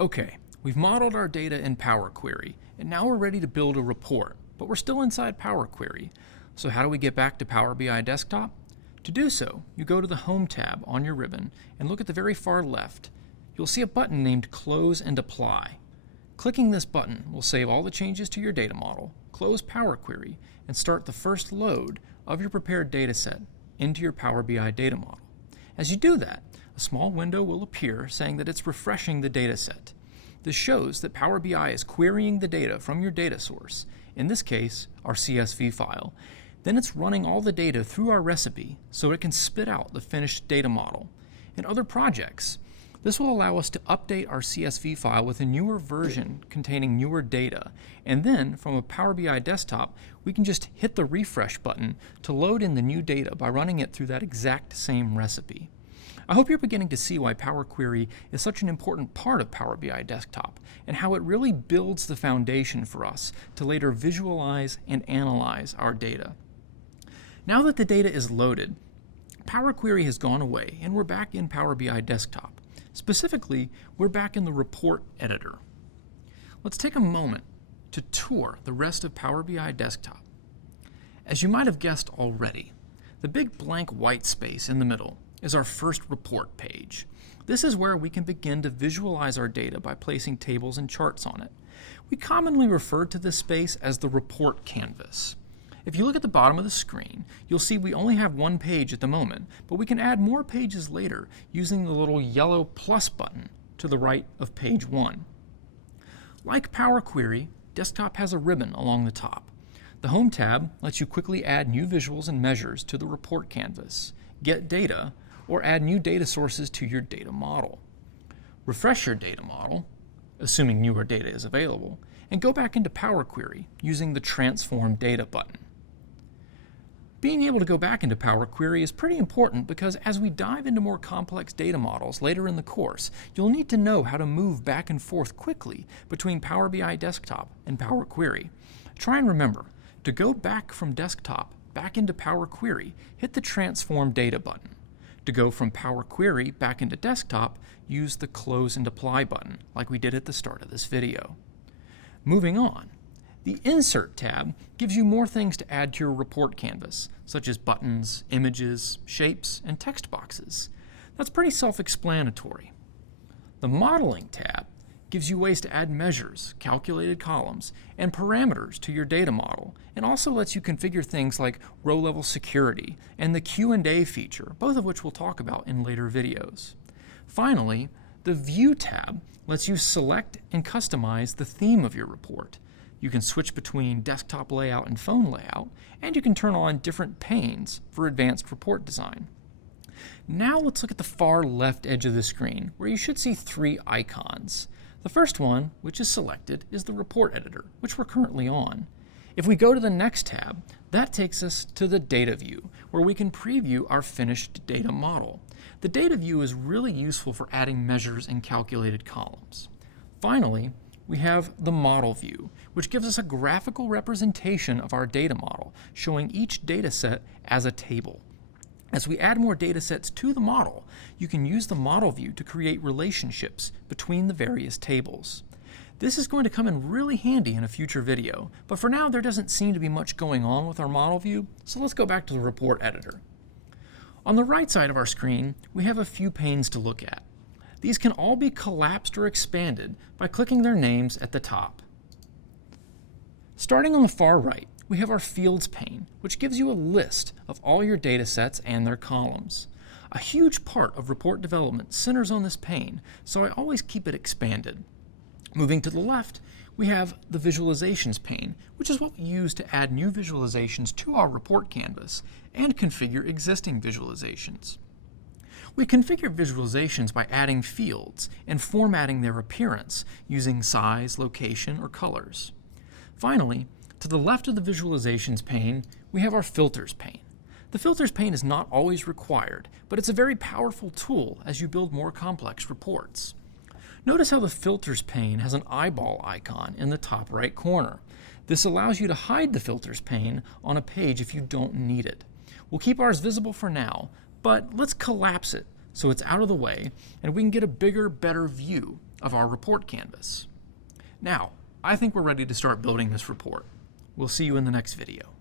Okay, we've modeled our data in Power Query, and now we're ready to build a report, but we're still inside Power Query. So how do we get back to Power BI Desktop? To do so, you go to the Home tab on your ribbon and look at the very far left. You'll see a button named Close and Apply. Clicking this button will save all the changes to your data model, close Power Query, and start the first load of your prepared dataset into your Power BI data model. As you do that, a small window will appear saying that it's refreshing the dataset. This shows that Power BI is querying the data from your data source, in this case, our CSV file. Then it's running all the data through our recipe so it can spit out the finished data model. In other projects, this will allow us to update our CSV file with a newer version containing newer data, and then from a Power BI desktop, we can just hit the refresh button to load in the new data by running it through that exact same recipe. I hope you're beginning to see why Power Query is such an important part of Power BI Desktop and how it really builds the foundation for us to later visualize and analyze our data. Now that the data is loaded, Power Query has gone away and we're back in Power BI Desktop. Specifically, we're back in the report editor. Let's take a moment to tour the rest of Power BI Desktop. As you might have guessed already, the big blank white space in the middle is our first report page. This is where we can begin to visualize our data by placing tables and charts on it. We commonly refer to this space as the report canvas. If you look at the bottom of the screen, you'll see we only have one page at the moment, but we can add more pages later using the little yellow plus button to the right of page 1. Like Power Query, Desktop has a ribbon along the top. The Home tab lets you quickly add new visuals and measures to the report canvas, get data, or add new data sources to your data model. Refresh your data model, assuming newer data is available, and go back into Power Query using the Transform Data button. Being able to go back into Power Query is pretty important because as we dive into more complex data models later in the course, you'll need to know how to move back and forth quickly between Power BI Desktop and Power Query. Try and remember, to go back from Desktop back into Power Query, hit the Transform Data button. To go from Power Query back into Desktop, use the Close and Apply button, like we did at the start of this video. Moving on, the Insert tab gives you more things to add to your report canvas, such as buttons, images, shapes, and text boxes. That's pretty self-explanatory. The Modeling tab gives you ways to add measures, calculated columns, and parameters to your data model, and also lets you configure things like row-level security and the Q&A feature, both of which we'll talk about in later videos. Finally, the View tab lets you select and customize the theme of your report. You can switch between desktop layout and phone layout, and you can turn on different panes for advanced report design. Now let's look at the far left edge of the screen, where you should see 3 icons. The first one, which is selected, is the report editor, which we're currently on. If we go to the next tab, that takes us to the data view, where we can preview our finished data model. The data view is really useful for adding measures and calculated columns. Finally, we have the model view, which gives us a graphical representation of our data model, showing each data set as a table. As we add more data sets to the model, you can use the model view to create relationships between the various tables. This is going to come in really handy in a future video, but for now there doesn't seem to be much going on with our model view, so let's go back to the report editor. On the right side of our screen, we have a few panes to look at. These can all be collapsed or expanded by clicking their names at the top. Starting on the far right, we have our Fields pane, which gives you a list of all your data sets and their columns. A huge part of report development centers on this pane, so I always keep it expanded. Moving to the left, we have the Visualizations pane, which is what we use to add new visualizations to our report canvas and configure existing visualizations. We configure visualizations by adding fields and formatting their appearance using size, location, or colors. Finally, to the left of the Visualizations pane, we have our Filters pane. The Filters pane is not always required, but it's a very powerful tool as you build more complex reports. Notice how the Filters pane has an eyeball icon in the top right corner. This allows you to hide the Filters pane on a page if you don't need it. We'll keep ours visible for now, but let's collapse it so it's out of the way and we can get a bigger, better view of our report canvas. Now, I think we're ready to start building this report. We'll see you in the next video.